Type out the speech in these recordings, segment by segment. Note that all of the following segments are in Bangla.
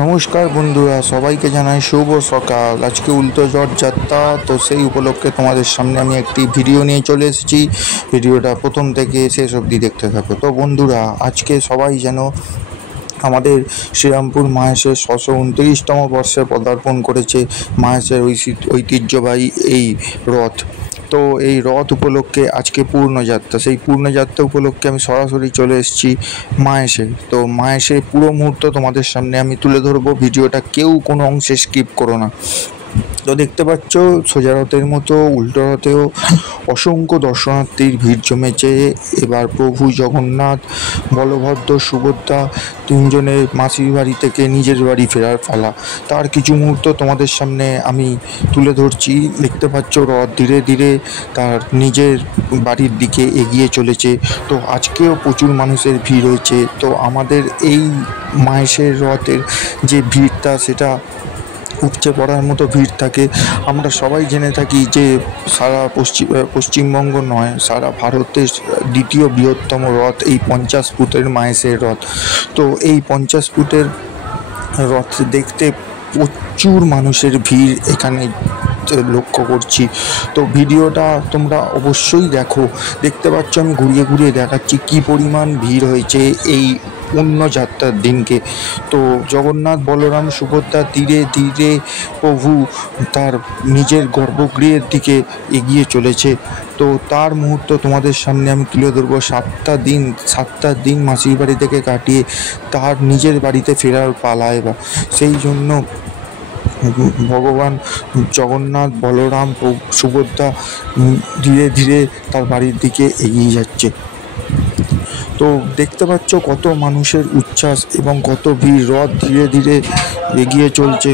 নমস্কার বন্ধুরা, সবাইকে জানাই শুভ সকাল। আজকে উল্টো রথ যাত্রা, তো সেই উপলক্ষে তোমাদের সামনে আমি একটি ভিডিও নিয়ে চলে এসেছি। ভিডিওটা প্রথম থেকে শেষ অবধি দেখতে থাকো। তো বন্ধুরা, আজকে সবাই যেন আমাদের শ্রীরামপুর মাহেশের 629তম বর্ষে পদার্পণ করেছে মাহেশের ঐতিহ্যবাহী এই রথ। তো এই রথ উপলক্ষে আজকে পূর্ণযাত্রা, সেই পূর্ণযাত্রা উপলক্ষে আমি সরাসরি চলে এসেছি মাহেশে। তো মাহেশের পুরো মুহূর্ত তোমাদের সামনে আমি তুলে ধরবো। ভিডিওটা কেউ কোনো অংশে স্কিপ করো না। তো দেখতে পাচ্ছ, সোজা রথের মতো উল্টো রথেও অসংখ্য দর্শনার্থীর ভিড় জমেছে। এবার প্রভু জগন্নাথ, বলভদ্র, সুভদ্রা তিনজনের মাসির বাড়ি থেকে নিজের বাড়ি ফেরার পালা, তার কিছু মুহূর্ত তোমাদের সামনে আমি তুলে ধরছি। দেখতে পাচ্ছ, রথ ধীরে ধীরে তার নিজের বাড়ির দিকে এগিয়ে চলেছে। তো আজকেও প্রচুর মানুষের ভিড় হয়েছে। তো আমাদের এই মাহেশের রথের যে ভিড়টা, সেটা উপচে পড়ার মতো ভিড় থাকে। আমরা সবাই জেনে থাকি যে সারা পশ্চিমবঙ্গ নয়, সারা ভারতের দ্বিতীয় বৃহত্তম রথ এই 50 ফুটের মাহেশের রথ। তো এই 50 ফুটের রথ দেখতে প্রচুর মানুষের ভিড় এখানে লক্ষ্য করছি। তো ভিডিওটা তোমরা অবশ্যই দেখো। দেখতে পাচ্ছ, আমি ঘুরিয়ে ঘুরিয়ে দেখাচ্ছি কী পরিমাণ ভিড় হয়েছে এই পুণ্যযাত্রার দিনকে। তো জগন্নাথ, বলরাম, সুভদ্রা ধীরে ধীরে প্রভু তার নিজের গর্ভগৃহের দিকে এগিয়ে চলেছে। তো তার মুহূর্ত তোমাদের সামনে আমি তুলে ধরবো। 7টা দিন মাসির বাড়ি থেকে কাটিয়ে তার নিজের বাড়িতে ফেরার পালা। এবার সেই জন্য ভগবান জগন্নাথ, বলরাম, সুভদ্রা ধীরে ধীরে তার বাড়ির দিকে এগিয়ে যাচ্ছে। তো দেখতে পাচ্ছ কত মানুষের উচ্ছ্বাস এবং কত ভিড়। রথ ধীরে ধীরে এগিয়ে চলছে।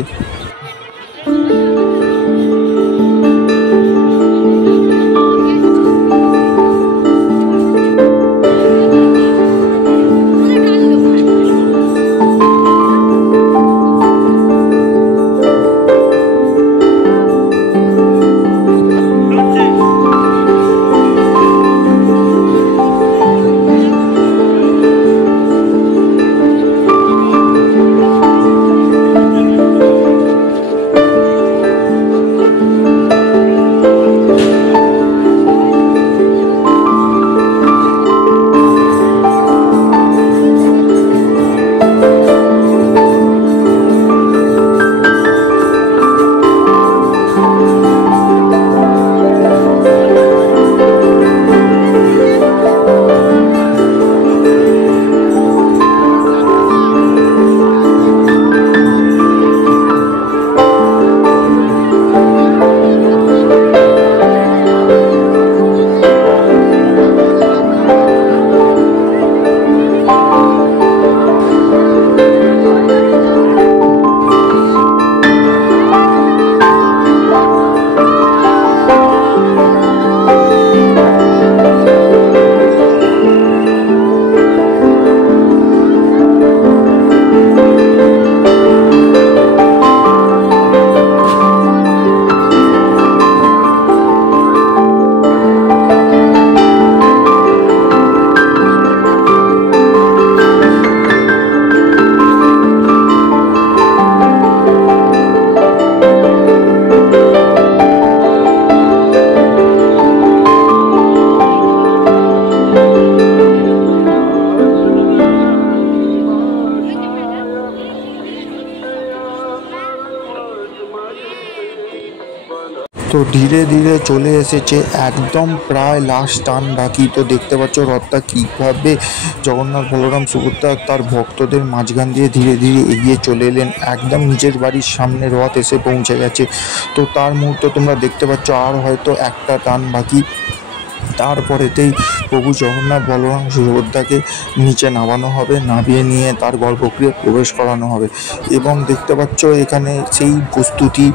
তো ধীরে ধীরে চলে এসেছে, একদম প্রায় লাস্ট টান বাকি। তো দেখতে পাচ্ছ রথটা কীভাবে জগন্নাথ, বলরাম, সুভদ্রা তার ভক্তদের মাঝখান দিয়ে ধীরে ধীরে এগিয়ে চলে এলেন। একদম নিজের বাড়ির সামনে রথ এসে পৌঁছে গেছে। তো তার মুহূর্ত তোমরা দেখতে পাচ্ছ, আর হয়তো একটা টান বাকি। তারপরেতেই প্রভু জগন্নাথ, বলরাম, সুভদ্রাকে নিচে নামানো হবে, নামিয়ে নিয়ে তার গর্ভগৃহে প্রবেশ করানো হবে। এবং দেখতে পাচ্ছ এখানে সেই প্রস্তুতি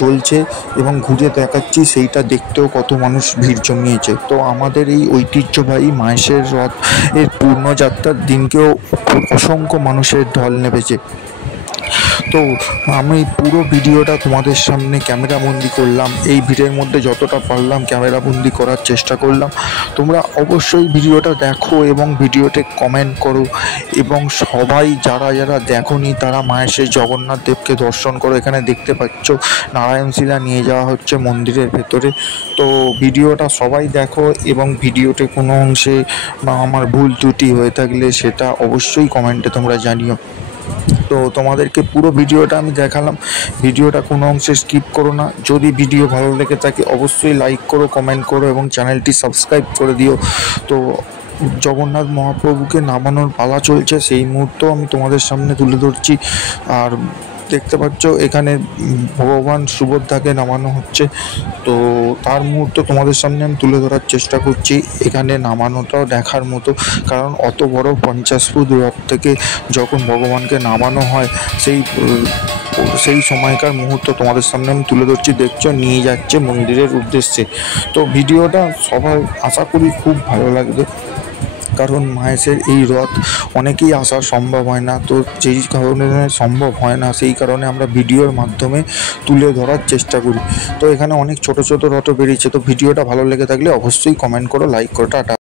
চলছে এবং ঘুরে দেখাচ্ছি সেইটা দেখতেও কত মানুষ ভিড় জমিয়েছে। তো আমাদের এই ঐতিহ্যবাহী মাহেশের রথ এর পূর্ণযাত্রার দিনকেও অসংখ্য মানুষের ঢল নেমেছে। তো আমি পুরো ভিডিওটা তোমাদের সামনে ক্যামেরাবন্দি করলাম, এই ভিড়ের মধ্যে যতটা পারলাম ক্যামেরাবন্দি করার চেষ্টা করলাম। তোমরা অবশ্যই ভিডিওটা দেখো এবং ভিডিওতে কমেন্ট করো, এবং সবাই যারা যারা দেখোনি তারা মায়ের সেই জগন্নাথ দেবকে দর্শন করো। এখানে দেখতে পাচ্ছ নারায়ণশিলা নিয়ে যাওয়া হচ্ছে মন্দিরের ভেতরে। তো ভিডিওটা সবাই দেখো, এবং ভিডিওতে কোনো অংশে বা আমার ভুল ত্রুটি হয়ে থাকলে সেটা অবশ্যই কমেন্টে তোমরা জানিও। তো তোমাদেরকে পুরো ভিডিওটা আমি দেখালাম, ভিডিওটা কোনো অংশে স্কিপ করো না। যদি ভিডিও ভালো লেগে থাকে অবশ্যই লাইক করো, কমেন্ট করো এবং চ্যানেলটি সাবস্ক্রাইব করে দিও। তো জগন্নাথ মহাপ্রভুকে নামানোর পালা চলছে, সেই মুহূর্ত আমি তোমাদের সামনে তুলে ধরছি। আর দেখতে পাচ্ছ এখানে ভগবান সুভদ্রাকে নামানো হচ্ছে, তো তার মুহূর্ত তোমাদের সামনে আমি তুলে ধরার চেষ্টা করছি। এখানে নামানোটাও দেখার মতো, কারণ অত বড় 50 ফুট রথ থেকে যখন ভগবানকে নামানো হয় সেই সময়কার মুহূর্ত তোমাদের সামনে আমি তুলে ধরছি। দেখছো নিয়ে যাচ্ছে মন্দিরের উদ্দেশ্যে। তো ভিডিওটা সবার আশা করি খুব ভালো লাগবে, কারণ মাহেশের এই রথ অনেকেই আসা সম্ভব হয় না। তো যেই কারণে সম্ভব হয় না সেই কারণে আমরা ভিডিওর মাধ্যমে তুলে ধরার চেষ্টা করি। তো এখানে অনেক ছোট ছোট রথও বেরিয়েছে। তো ভিডিওটা ভালো লেগে থাকলে অবশ্যই কমেন্ট করো, লাইক করো, টাটা।